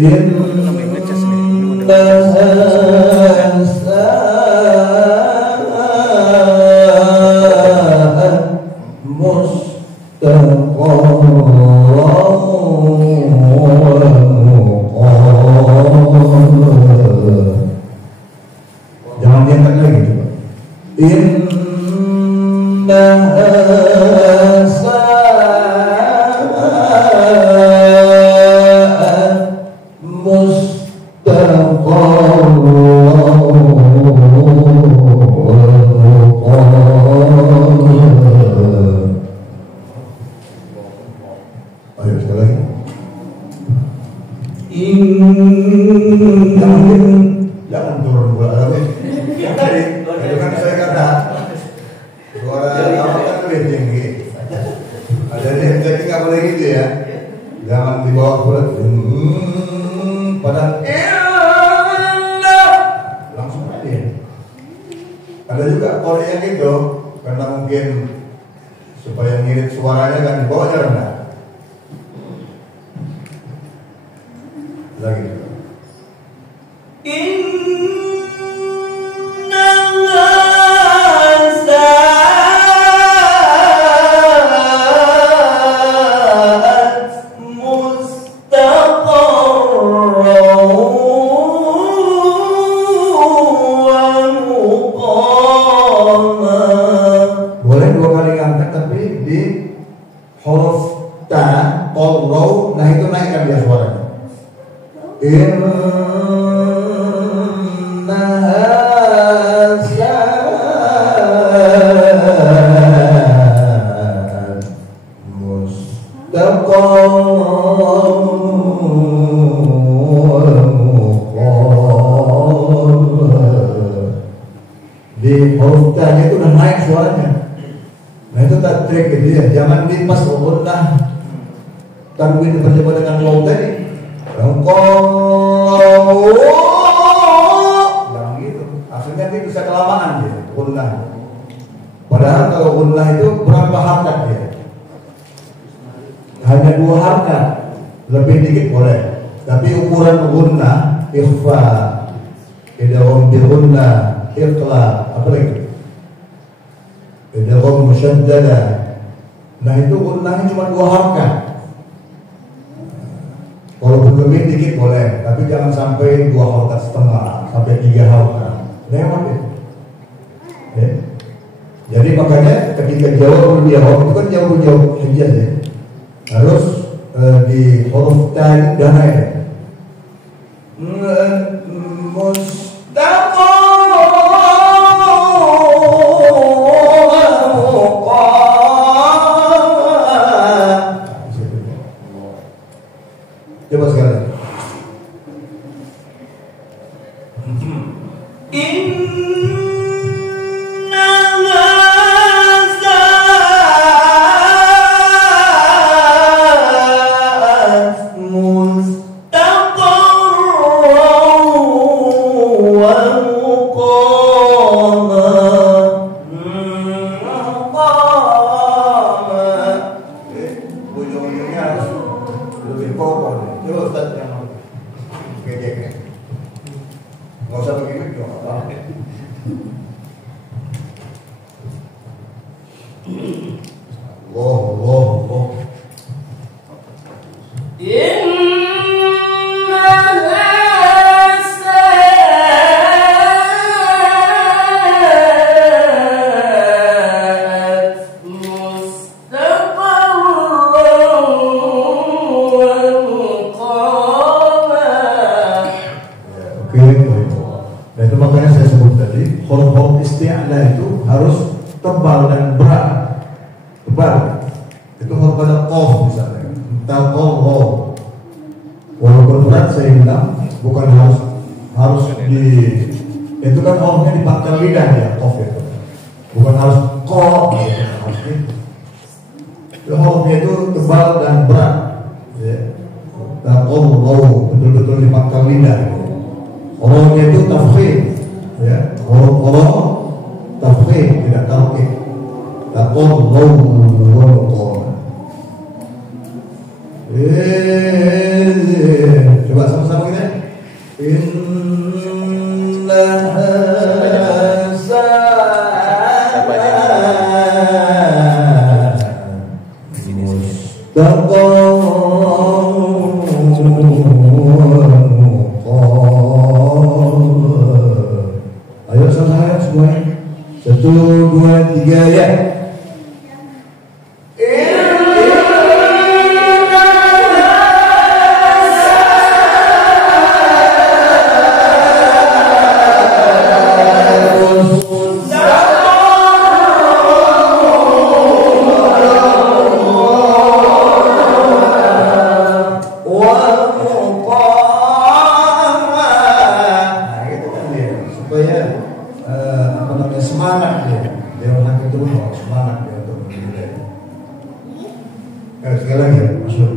Jangan diangkat lagi coba. Ayo sekali lagi. Jangan turun bola lagi. Yang tadi, itu kan saya kata suara apa kan lebih tinggi. Ada yang jadi nggak boleh gitu ya. Jangan dibawa bulat. Padahal langsung aja. Ada juga kode yang gitu, karena mungkin supaya ngirit suaranya kan dibawa rendah. Lagi. Boleh dua kali angkat tapi di huruf ta, tol, row, nah itu naikkan dia suaranya. Di huruf ta-nya itu udah naik suaranya. Nah itu tak trik gitu ya. Jangan di pas gunah tanwin berjumpa dengan low tadi. Jangan gitu. Akhirnya dia bisa kelamaan dia gunah. Padahal kalau gunah itu berapa harkat dia? Hanya 2 harkat. Lebih dikit boleh. Tapi ukuran gunah ikhfa, idgham bil gunah, iqlab, apa lagi? Idgham musyaddada. Nah itu gunahnya cuma 2 harkat. Walaupun lebih dikit boleh, tapi jangan sampai 2 harkat setengah, sampai 3 harkat. Lewat ya. Jadi makanya ketika jawab itu kan jawab hijaz ya. Harus di huruf ta dan naik. Coba sekali. Nggak usah begini dong. Allah. Dan itu makanya saya sebut tadi huruf isti'la itu harus tebal dan berat. Tebal. Itu huruf pada qaf misalnya. Taqaw. Walaupun berat saya bilang bukan harus di itu kan hurufnya di pangkal lidah ya qaf itu. Bukan harus qa gitu. Harus gitu. Itu hurufnya itu tebal dan berat. Ya. Taqaw betul-betul di pangkal lidah. Orangnya itu tafkhim, ya. Orang tafkhim tidak tarkib. Taqaw wa Coba sama-sama kita. Innaha ayo sama-sama semuanya. 1, 2, 3 ya. Semangat dia orang itu semangat dia untuk menilai. Sekali lagi ya, masuk.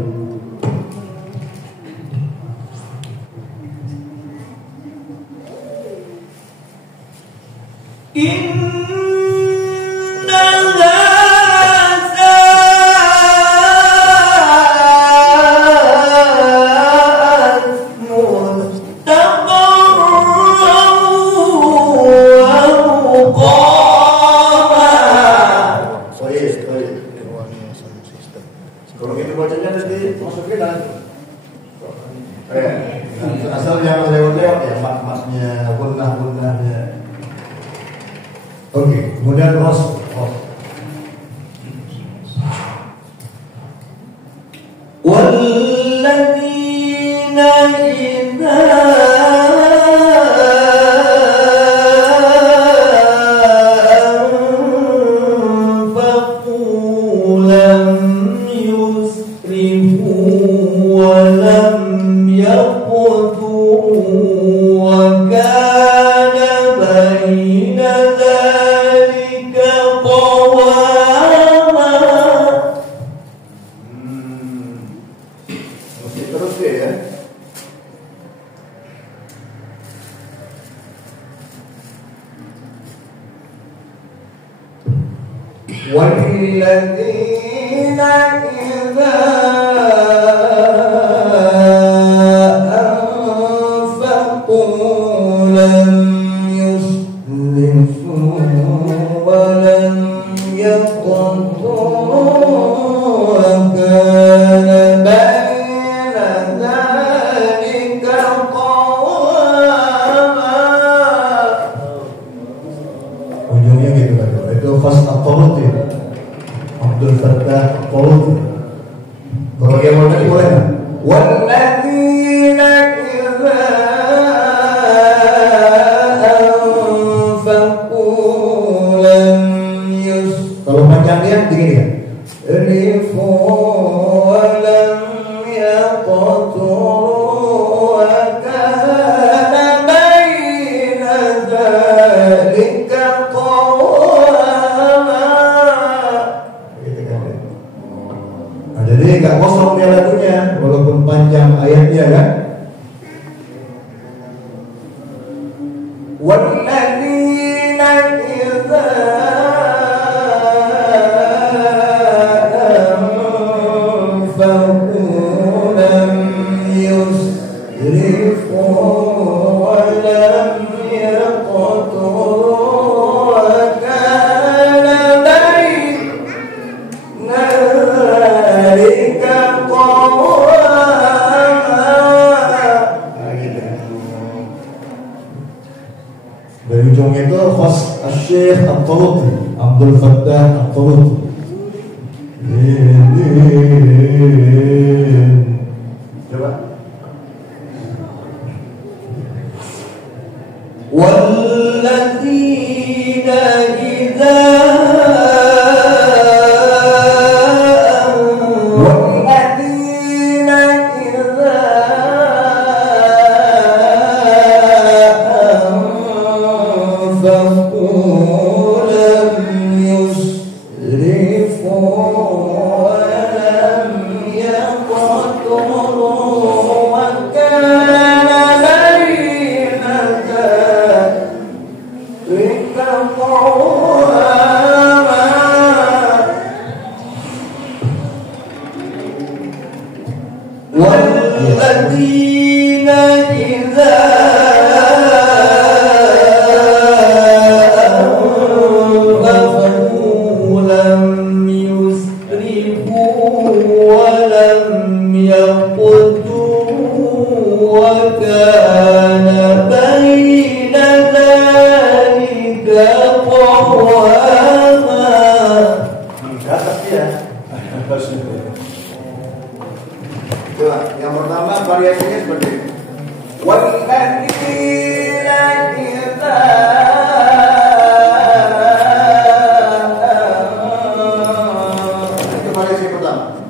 Kalau gitu bacanya nanti masuknya dalam asal yang lewat-lewat ya mat-matnya, gunah-gunahnya. Oke, kemudian ros. Walladzina idza terus ya. Walladzina idza anfaqu lam yusrifu wa lam yaqtu wa kana baina dzalika qawama. Ujungnya gitu kan. Itu fas at-talut ya. Abdul Fattah at-Talut. Kalau dia mau tadi boleh kan? Walladzina idza anfaqu lam yus. Kalau panjangnya begini kan? Rifu wa lam yaqtu wa kana baina dzalika qawama. Jadi nggak kosong dia lagunya, walaupun panjang ayatnya kan. Walladzina idza anfaqu lam yusrifu wa lam yaqtu wa kana baina dzalika qawama. Dari ujung itu khas Syekh At-Taluti, Abdul Fattah At-Taluti. Coba. Walladzina idza والذين إذا أنفقوا لم يسرفوا ولم يقتروا وكان بين ذلك قواما. Coba, yang pertama variasinya seperti ini. Walladzina idza itu variasi pertama.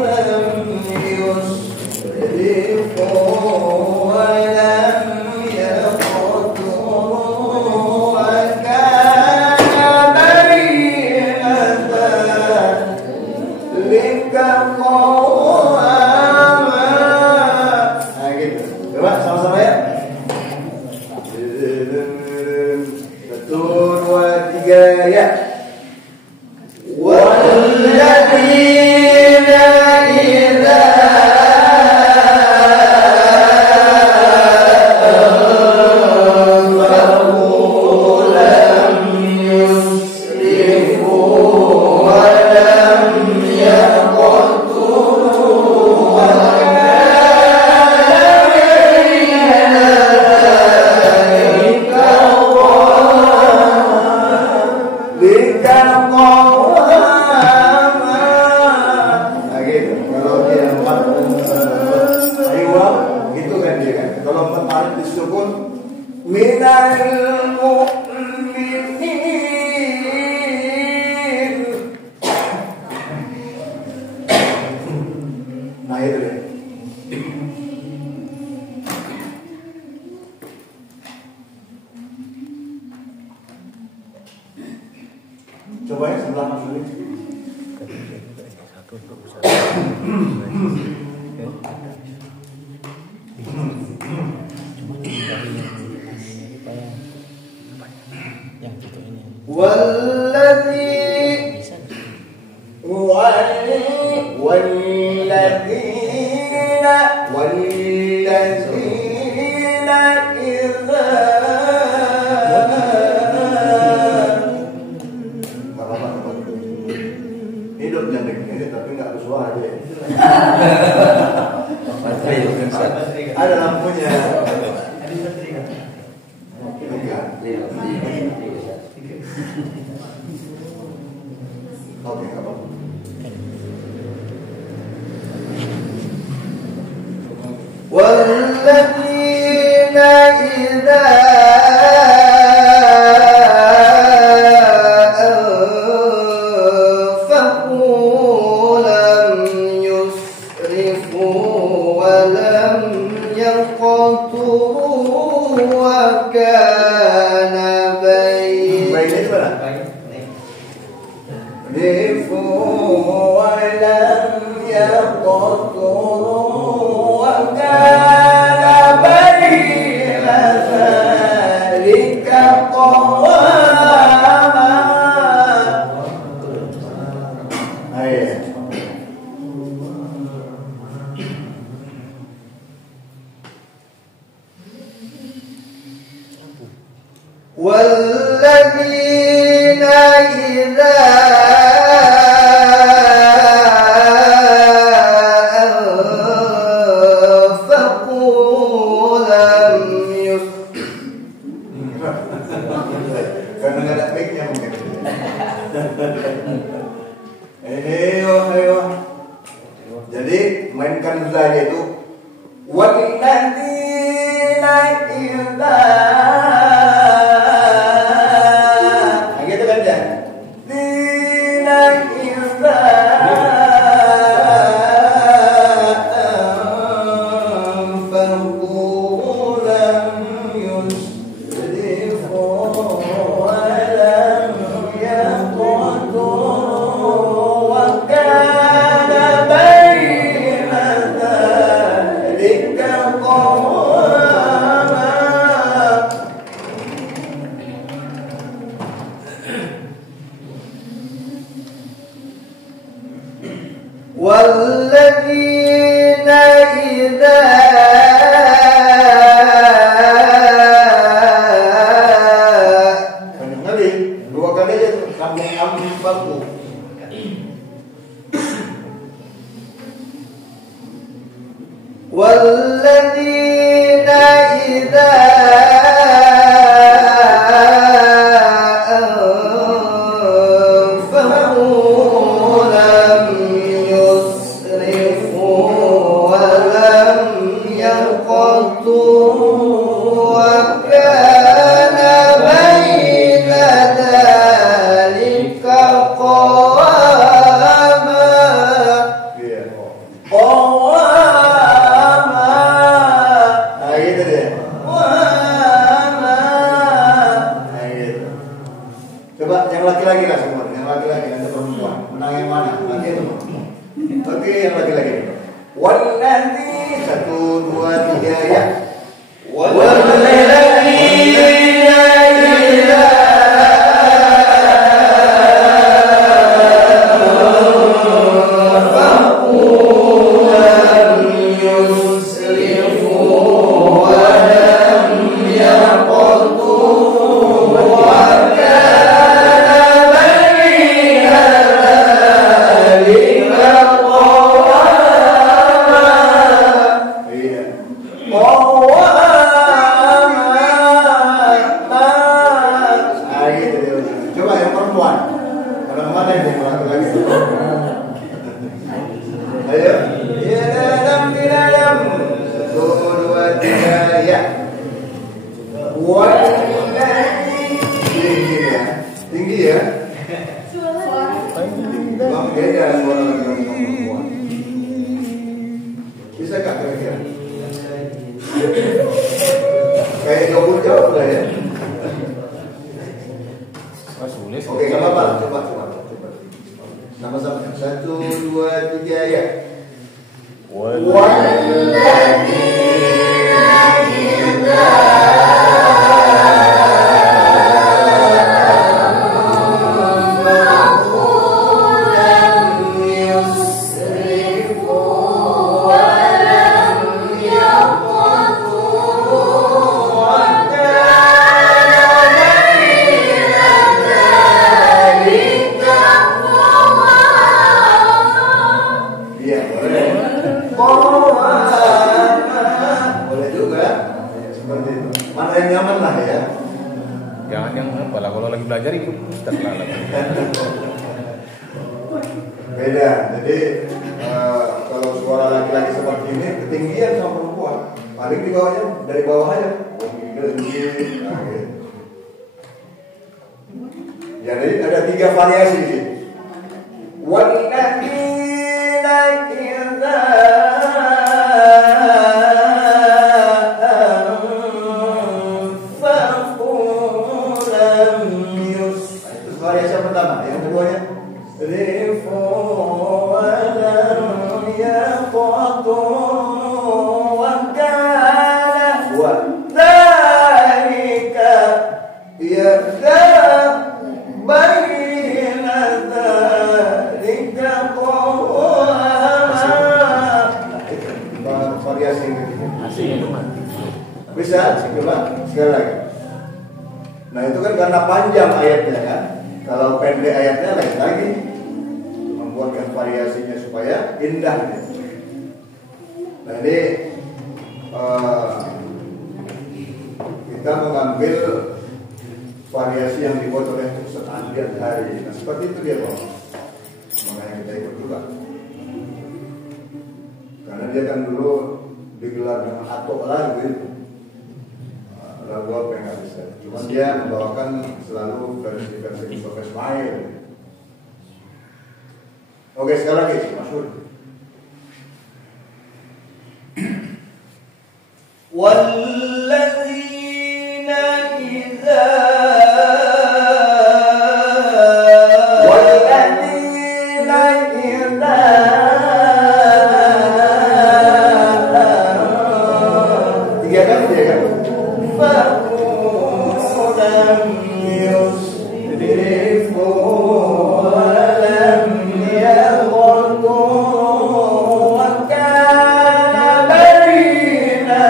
Lam yusrifu wa lam yaqturu wa kana baina dzalika qawama. Nah gitu. Coba sama-sama ya. 1, 2, 3 ya. Walladzina idza anfaqu lam yusrifu wa lam yaqturu wa kana baina dzalika qawama. Nah gitu. Kalau dia 4 aywa gitu kan dia kan. Kalau 4 alif disukun minal mu'minin. Nah itu deh. Coba ya sebelah Mas Luli. Hidup jandek ini tapi nggak bersuara aja. Ada lampunya. Oke, apa? Walladzina idza anfaqu lam yusrifu wa lam yaqturu wa kana baina wa lam yaqturu wa kana baina dzalika qawama. Ayo. Walladzina idza anfaqu lam karena nggak ada mic-nya mungkin. Ayo. Jadi mainkan saja itu. Walladzina idza gitu kan ya. Dina idza anfaqu lam yusrifu wa lam yaqturu wa kana baina dzalika qawama. والذين إذا أنفقوا لم يسرفوا ولم يقتروا وكان بين ذلك قواما. Nah gitu deh. Nah gitu. Coba yang laki-laki lah semua, yang laki-laki nanti perempuan. Menang yang mana? Laki itu. Oke, yang laki-laki. Walladzi 1 2 3 ya. Coba yang perempuan. Kalau mana yang laki-laki? Ayo. Ya dalam di dalam. 1 2 3 ya. Tinggi ya. Tinggi ya. Bang beda suara laki-laki sama perempuan. Bisa gak kira-kira? Kayak jauh-jauh lah ya. Oke, nggak apa-apa. Coba. Sama-sama. 1 2 3 ya. Iya, boleh juga. Seperti itu. Mana yang nyaman lah ya. Jangan yang apa lah, kalau lagi belajar ikut ustaz lah. Beda. Jadi kalau suara laki-laki seperti ini ketinggian sama perempuan. Paling di bawahnya dari bawah aja. Jadi ada 3 variasi di sini. Walladzina idza anfaqu lam yusrifu. Itu variasi yang pertama. Yang keduanya rifu wa lam yaqtu wa kana wa dzalika yadza baina dzalika qawama. Variasi ini bisa coba sekali lagi. Nah itu kan karena panjang ayatnya kan. Kalau pendek ayatnya lain lagi, membuatkan variasinya supaya indah. Nah ini kita mengambil variasi yang dibuat oleh Ustaz Andrian hari. Nah seperti itu dia Pak. Makanya kita ikut juga. Karena dia kan dulu digelar dengan atok lagu itu. Lagu apa yang nggak bisa. Cuma dia membawakan selalu versi-versi Mustafa Ismail. Oke sekali lagi Mas Hud. Walladzina idza tiga kan dia kan faqulam yusrifu walam yaqtu wa kana baina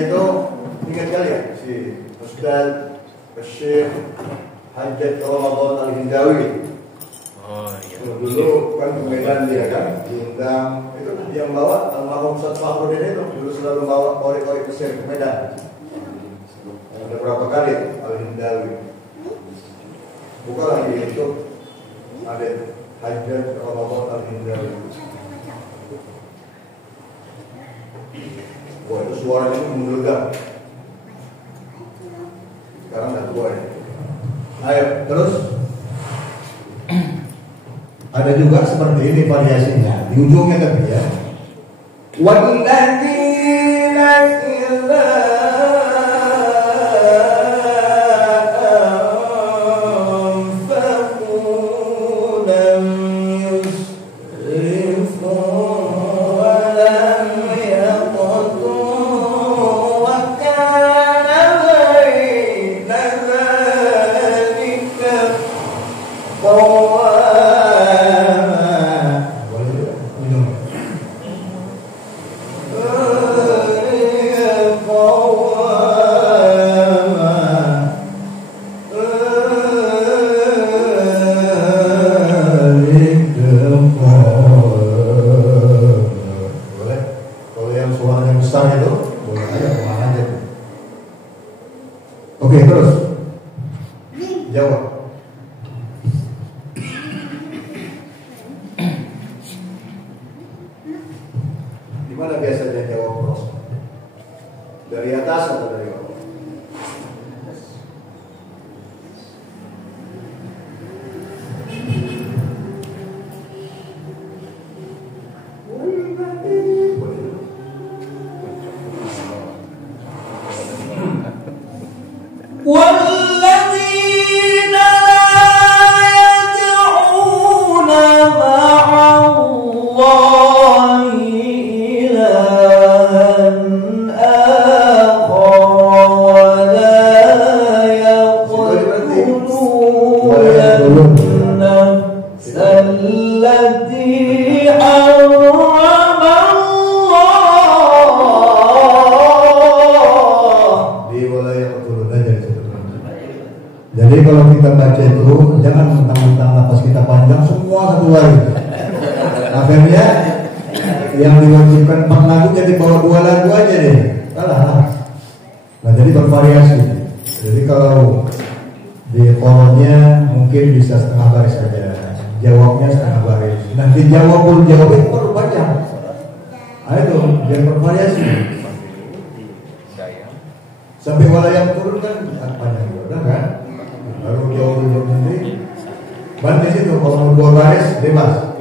itu ingat kalian si Ustaz Syekh Hajat Ramadan Al-Hindawi. Oh iya. Dulu kan ke Medan dia kan diundang, itu yang bawa almarhum Ustaz Fakhrudin itu dulu selalu bawa korek-korek Mesir ke Medan. Ada berapa kali Al-Hindawi. Buka lagi di YouTube ada Hajat Ramadan Al-Hindawi. Wah itu suaranya menggelegar. Sekarang udah tua ya. Ayo terus. Ada juga seperti ini variasinya di ujungnya tapi ya. Walladzina idza anfaqu lam yusrifu wa lam yaqtu wa kana baina dhalika Oke, terus jawab. Di mana biasanya jawab terus? Dari atas atau dari bawah? والذين لا يدعون مع الله إلها آخر ولا يقتلون النفس التي حرم Jadi kalau kita baca itu jangan mentang-mentang napas kita panjang semua satu hari. Akhirnya yang diwajibkan 4 lagu jadi bawa 2 lagu aja deh. Kalah. Nah jadi bervariasi. Jadi kalau di kolomnya mungkin bisa setengah baris saja, jawabnya setengah baris. Nanti jawabnya baru baca. Nah itu biar bervariasi. Sampai walayam turun kan panjang juga kan? Lalu jawab sendiri. Bantu situ kalau 2 baris bebas.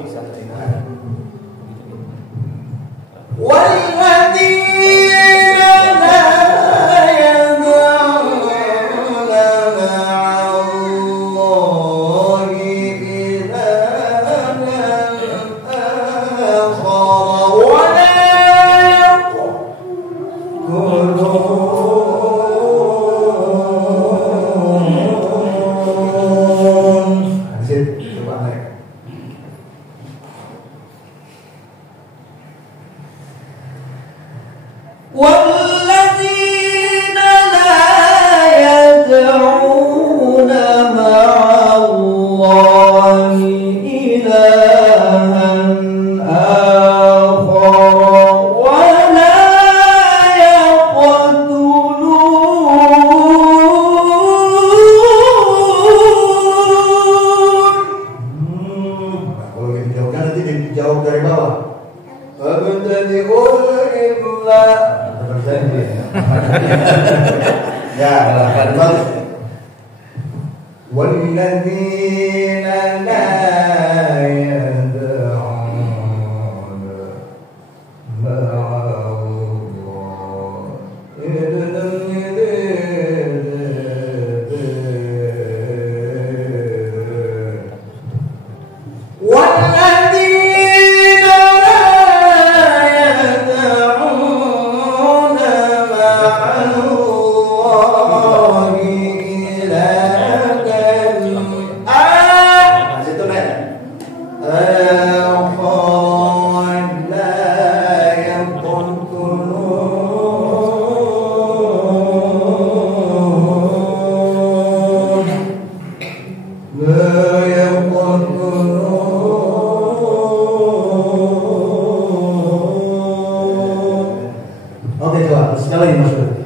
والذين لا يدعون مع الله إلها آخر ولا يقتلون. Kalau kita jawabkan nanti dijawab dari bawah. Abtadi'ul imla. Ya, bagus. والذين لا يدعون مع الله والذين لا يدعون مع الله sekali maksudnya.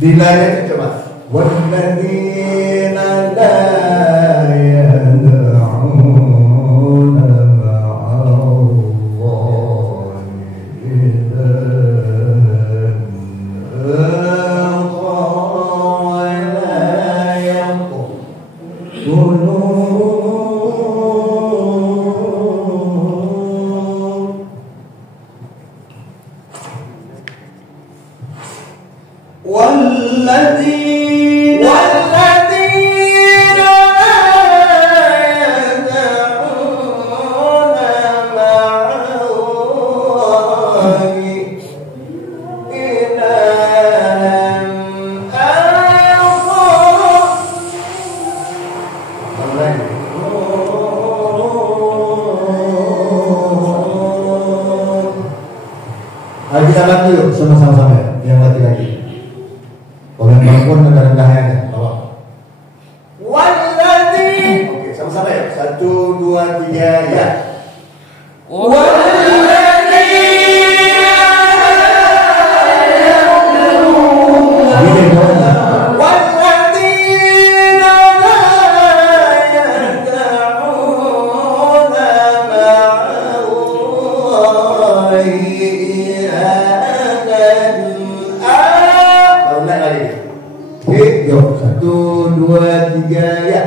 Dilanya coba. وَالَّذِينَ لَا يَدْعُونَ مَعَ اللَّهِ إِلَٰهًا وَلَا يَقْتُلُونَ والذين لا يدعون مع الله إلها آخر. Ayo kita lagi yuk sama-sama yang laki-laki. Kalau yang perempuan rendah-rendahnya, tolong. Walladzi. Oke, sama-sama ya. 1, 2, 3, ya. Yuk, 1, 2, 3, ya.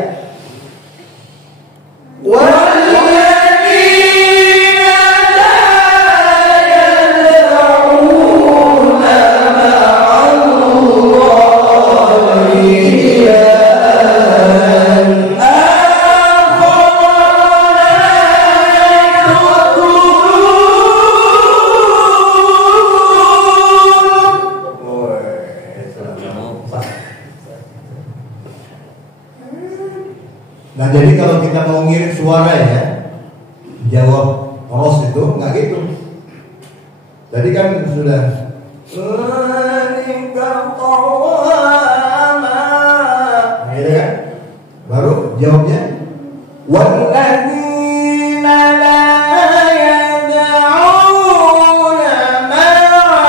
Nah, jadi kalau kita mau ngirim suara ya, jawab host itu nggak gitu. Tadi kan sudah nah, gitu kan? Baru jawabnya walladzina la yad'una ma'allahi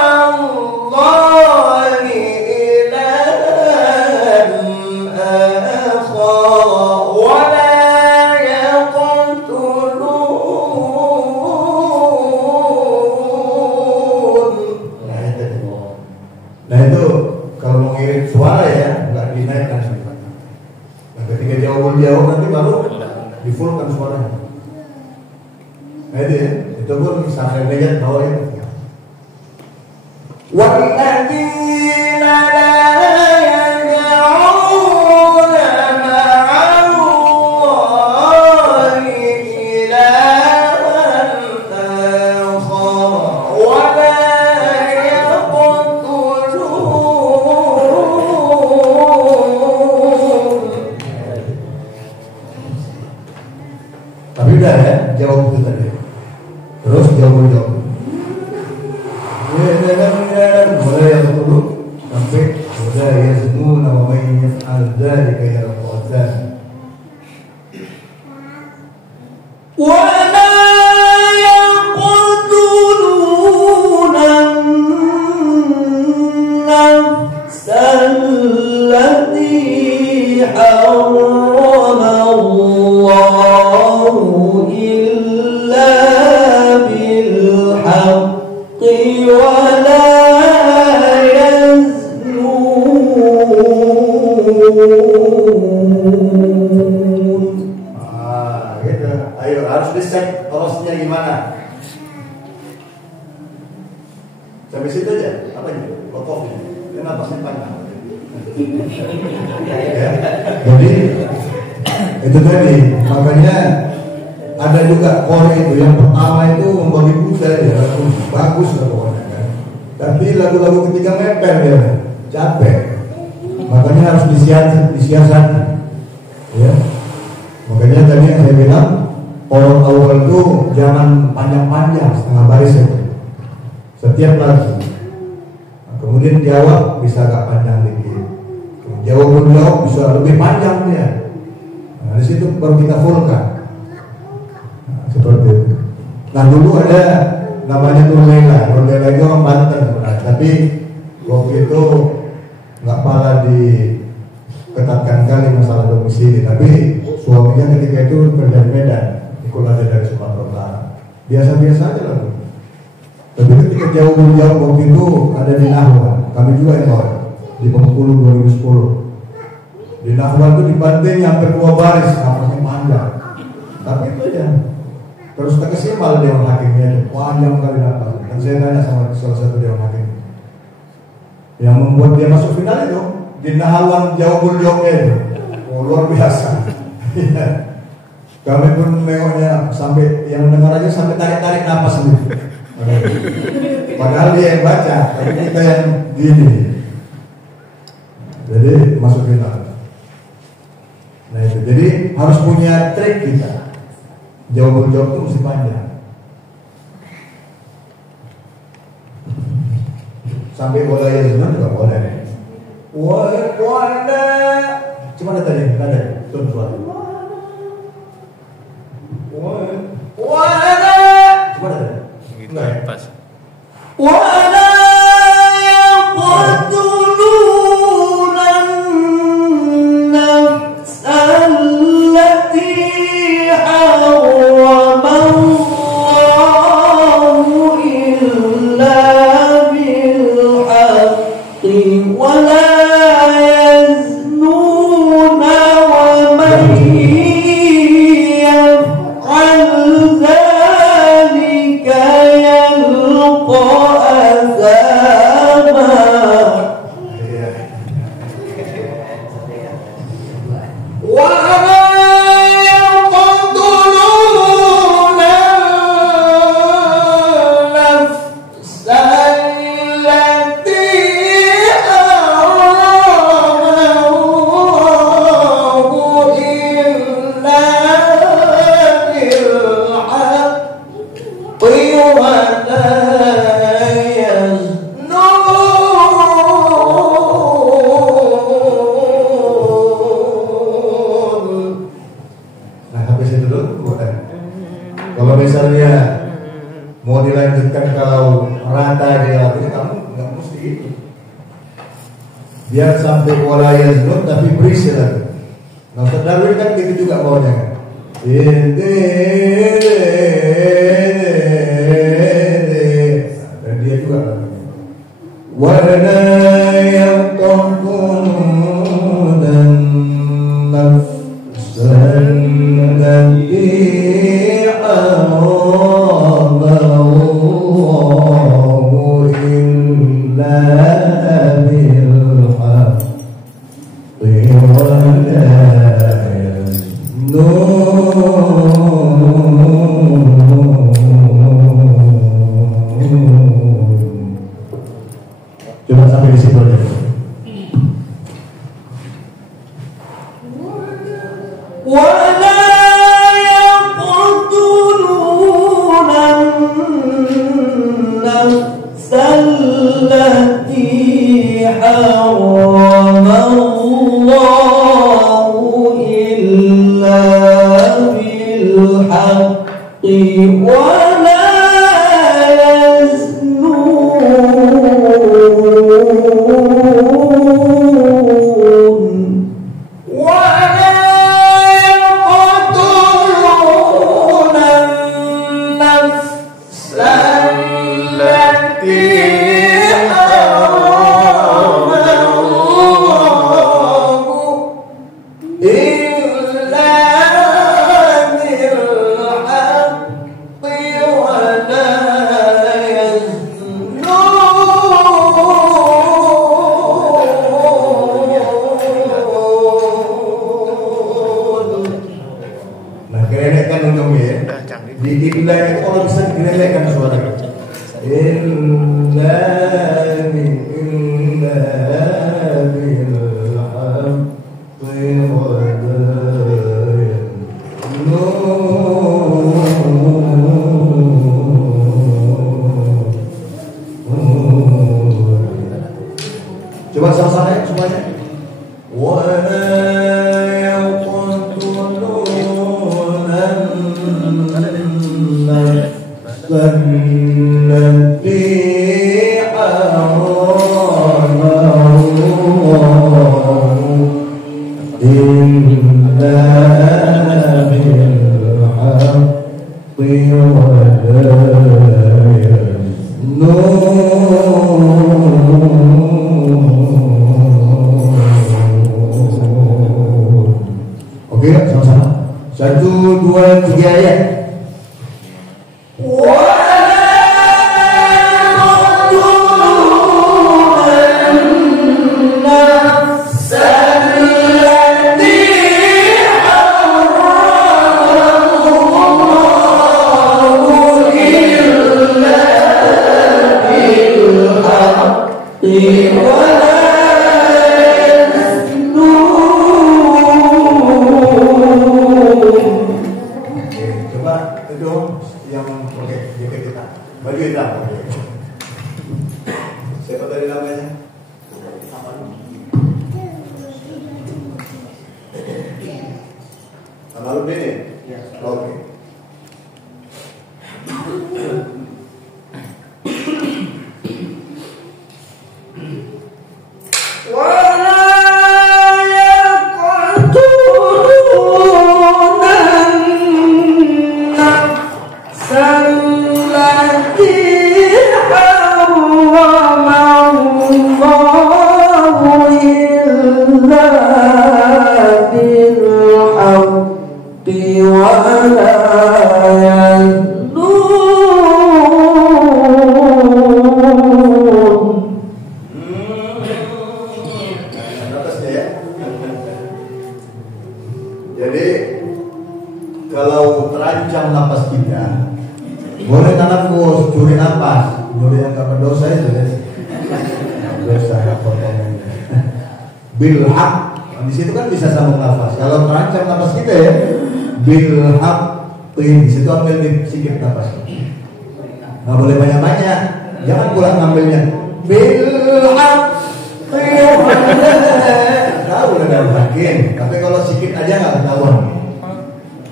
ilahan akhar. Nah itu kalau mau ngirim suara ya nggak dinaikkan suaranya. Nah ketika jauh nanti baru di-fullkan suaranya. Nah itu ya, itu pun sampai lihat bawah itu. Walladzina la yad'una ma'allahi ilahan akhar wa la tapi udah ya, jawab itu tadi. Terus jawab. Mulai yang dulu sampai udah ya semua namanya al-dzalika ya al-qadar. Wala yaqtuluna an-nafsal lati harrama Allah illa bil haqqi wa la yaznun. Gitu. Ayo harus dicek hostnya gimana. Sampai situ aja. Apa ini? Pokoknya. Kenapa sih panjang? Ya. Jadi itu tadi, makanya ada juga Korea itu yang pertama itu membagi buta ya, bagus lah pokoknya kan. Tapi lagu-lagu ketiga mepet ya, capek. Makanya harus disiasati. Ya. Makanya tadi yang saya bilang, orang awal itu jangan panjang-panjang, setengah baris saja. Setiap lagu. Nah, kemudian jawab bisa agak panjang dikit. Jawab bisa lebih panjang dia. Nah, di situ baru kita fullkan. Nah, seperti itu. Nah, dulu ada namanya Nur Lela itu orang Banten sebenarnya, tapi waktu itu nggak pala diketatkan kali masalah domisili, tapi suaminya ketika itu kerja di Medan, ikut aja dari Sumatera Utara. Biasa-biasa aja lah. Tapi ketika jauh-jauh waktu itu ada di Nahwan, kami juga yang bawa di Bengkulu 2010. Di Nahwan itu dibanting sampai 2 baris, nafasnya panjang. Tapi itu aja. Terus tak kesimal Dewan Hakimnya, panjang kali nafas. Dan saya tanya sama salah satu Dewan Hakim, yang membuat dia masuk final itu di Nahwan jauh-jauhnya itu, luar biasa. Kami pun nengoknya sampai yang dengar aja sampai tarik-tarik nafas sendiri. Padahal dia yang baca, tapi kita yang gini. Jadi masuk final. Nah itu, jadi harus punya trik kita. Jauh-jauh itu mesti panjang. Sampai bola yang sebenarnya juga boleh. Wala. Cuma ada tadi, ada. Tuh suatu. Wala. Cuma ada. Gitu pas. Wala yaqtuluna an-nafs allati harrama Allahu illa bil haqqi wa la yaznuna wa man yaf'al dhalika yalqa azama. Nah habis itu dulu, kalau misalnya mau dilanjutkan kalau rata dia artinya kamu nggak mesti itu. Biar sampai wala yaznun tapi berisi lagi. Nah terdahulu kan gitu juga maunya kan. Dan dia juga wala yaqtulun nafsan allati harrama Allahu illa bil haqqi wa la Coba sampai di situ aja. ولا يقتلون النفس التي حرم الله إلا بالحق ولا يزنون ولا يقتلون النفس التي حرم الله إلا بالحق ولا يزنون. Nah kerelekkan ujungnya ya. Di imlek itu kalau bisa direlekkan suara. Illa bil haqqi wa la yaznun. Coba sama-sama ya semuanya. Wala yaqtulun an-nafs allati harrama 3 ayat. Bilhaq, di situ kan bisa sambung nafas. Kalau terancam nafas kita ya, bilhaq, di situ ambil sedikit nafas. Nggak boleh banyak-banyak, jangan kurang ngambilnya. Bilhaq, tahu udah dalam hakim. Tapi kalau sedikit aja nggak ketahuan.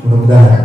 Mudah-mudahan.